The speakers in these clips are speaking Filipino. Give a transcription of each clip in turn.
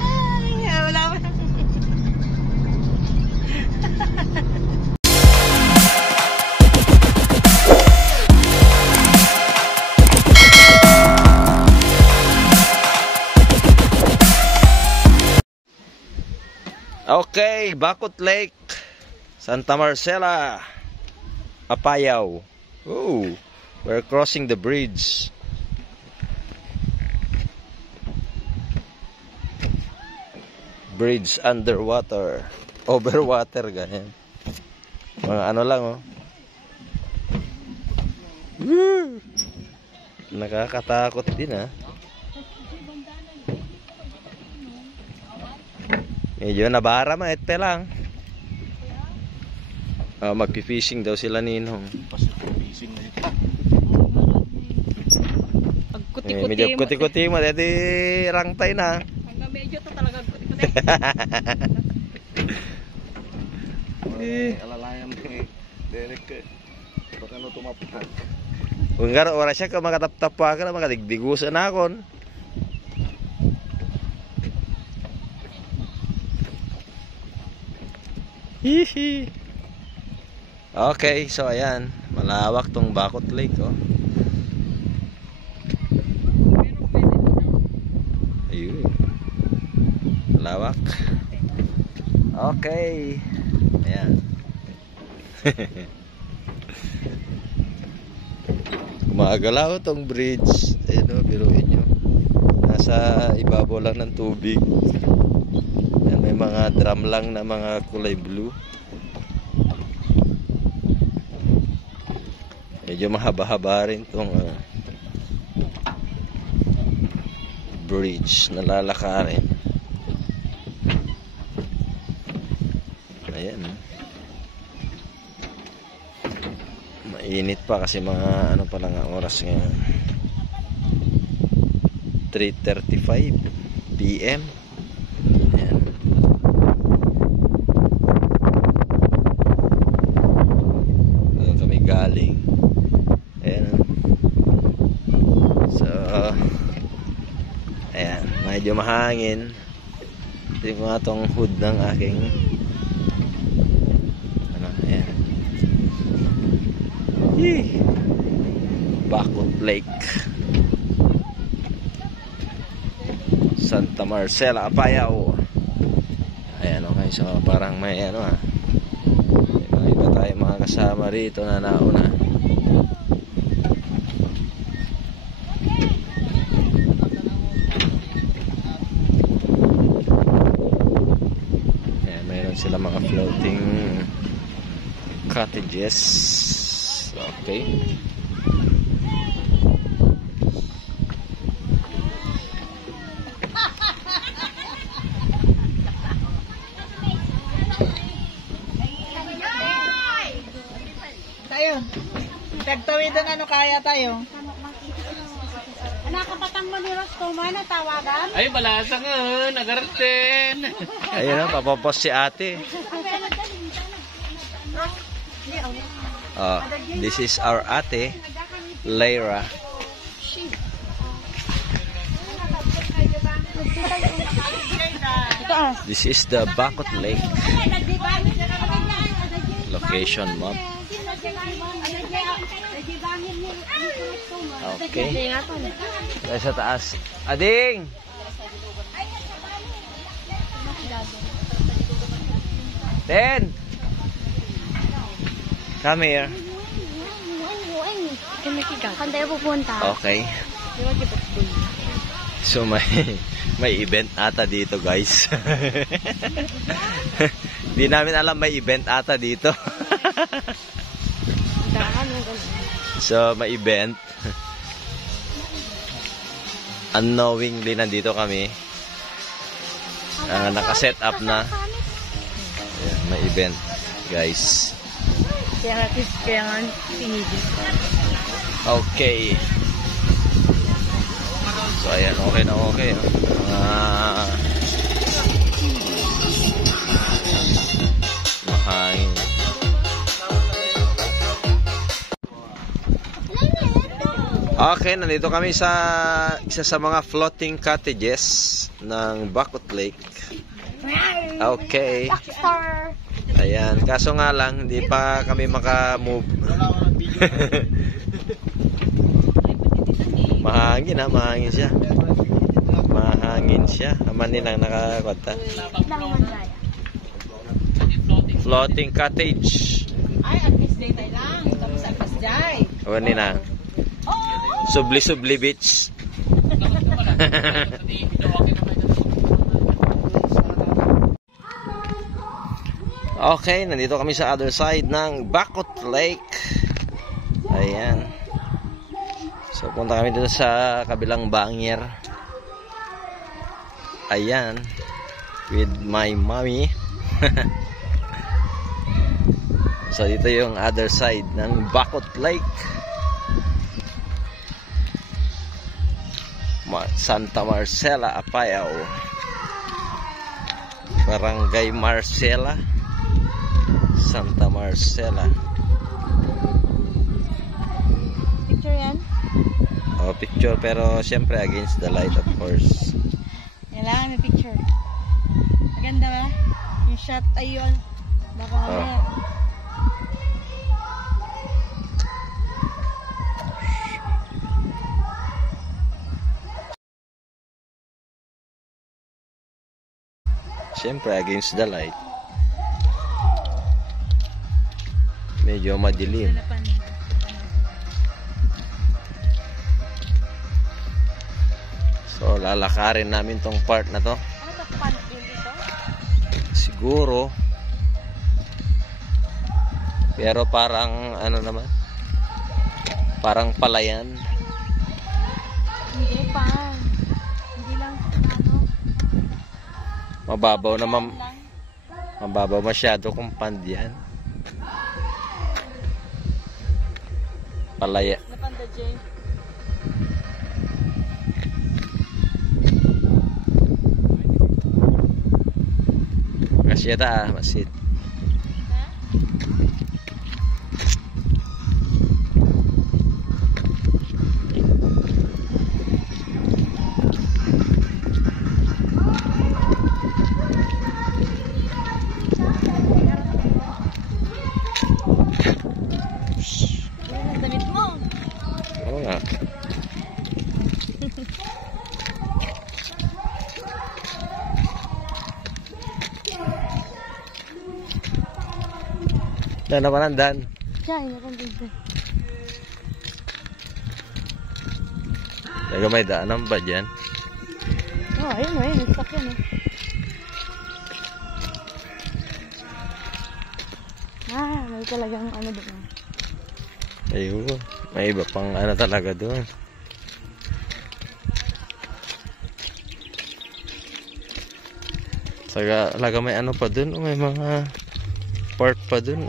Ay, wala pa. Okay, Bakot Lake, Santa Marcela, Apayao. Oh, we're crossing the bridge. Bridge underwater, overwater ganyan. Mga ano lang oh. Woo! Nakakatakot din ah. Medyo nabara maete lang. Magpi-fishing daw sila Ninong. Fishing na ito. Medyo kuti-kuti mo, dati rangtay na. Hanggang medyo to talaga kuti-kuti. Alalayan ni Derek. Baka no tumapukan. Kung gano'n, wala siya ka makatap-tap pa ka na, makadigdigusan na akon. Hihi. Okay, so ayan, malawak tong Bakot Lake oh. Ayun. Malawak. Okay. Ayan. Gumagalaw tong bridge. Ayun oh, biruin nyo. Nasa ibabaw lang ng tubig. Ayan, may mga drum lang na mga kulay blue. Medyo mahaba-haba rin tong bridge na lalakarin. Ayan. Mainit pa kasi mga ano pa lang ang oras ngayon. 3:35 PM. Ayan. Doon kami galing. Ayan. So ayan, medyo mahangin. Tingnan ko nga tong hood ng aking ano, ayan. Yee! Bakot Lake, Santa Marcela, Apayao. Ayan, okay, so parang may ano may iba tayo mga kasama rito na nauna. Sila mga floating cottages. Okay. Tayo. Tagtawidan ano kaya tayo? Nakapatang mo ni Rosco, mana tawagan? Ay, balasa nga, nagarten. Ayun na, papapos si ate. This is our ate, Lyra. This is the Bakot Lake. Location map. Okay. Tayo sa taas. Ading! Ten! Come here. Kan tayo pupunta? Okay. So may event ata dito guys. Di namin alam may event ata dito. So may event. Unknowingly nandito kami. Naka-set up na. Ayan, may event guys. Kaya nga pinigil. Okay. So ayan, okay na okay. Mahangin. Okay, nandito kami sa isa sa mga floating cottages ng Bacot Lake. Okay. Rockstar. Ayan, kaso nga lang hindi pa kami maka-move. Mahangin ha, mahangin siya. Mahangin siya. Aman nilang nakakwanta. Floating cottage. Ay, at least day tayo lang. Tapos at least day. Awan nila. Subli-subli beach. Okay, nandito kami sa other side ng Bacot Lake. Ayan. So, punta kami dito sa kabilang bangir. Ayan. With my mommy. So, dito yung other side ng Bacot Lake. Santa Marcela, Apayao. Barangay Marcela. Santa Marcela. Picture yan? Oh, picture pero siyempre against the light of course. Kailangan may picture. Maganda ba? Yung shot ay yun. Baka mamaya. Siyempre against the light. Medyo madilim. So lalakarin namin tong part na to. Ano ba pansin ito? Siguro. Pero parang ano naman? Parang palayan. Hindi pa. Hindi lang ano. Mababaw naman. Mababaw masyado kung pand yan. Palaya. Napanda, Jay. Kasi yata masid. Ang damit mo. Oo nga. Dan naman dan. Siya, hindi akong bigay. May daanan ba dyan? Oh, ayun, ayun. Nagsak yan eh. May talagang ano doon. Ayun. May iba pang ano talaga doon. Talaga may ano pa doon. May mga park pa doon.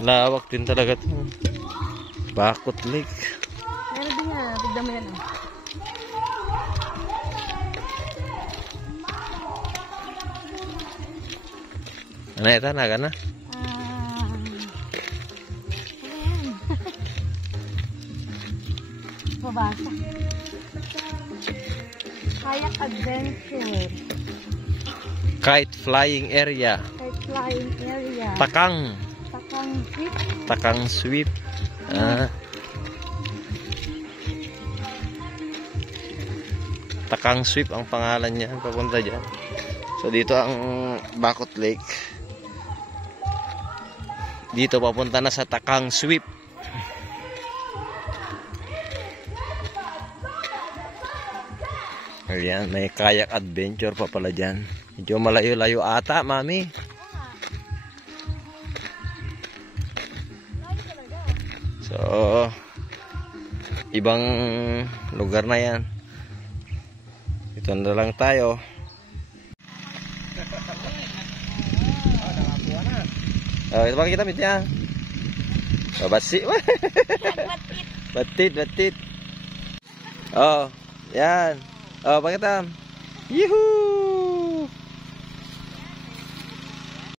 Lawak din talaga to. Bacot Lake. Meron din yan. Tignan mo yan. Ano ito? Naga na? Babasa. Kayak adventure. Kite flying area. Kite flying area. Takang. Takang sweep. Takang sweep. Takang sweep ang pangalan niya. Papunta dyan. So dito ang Bacot Lake. Dito papunta na sa Takang Sweep. Ayan, may kayak adventure pa pala dyan. Medyo malayo-layo ata, mami. So, ibang lugar na yan. Ito na lang tayo. Ito bang kita mitya? Basi. Batit. Oh, yan. Oh, pakita. Yuhuu.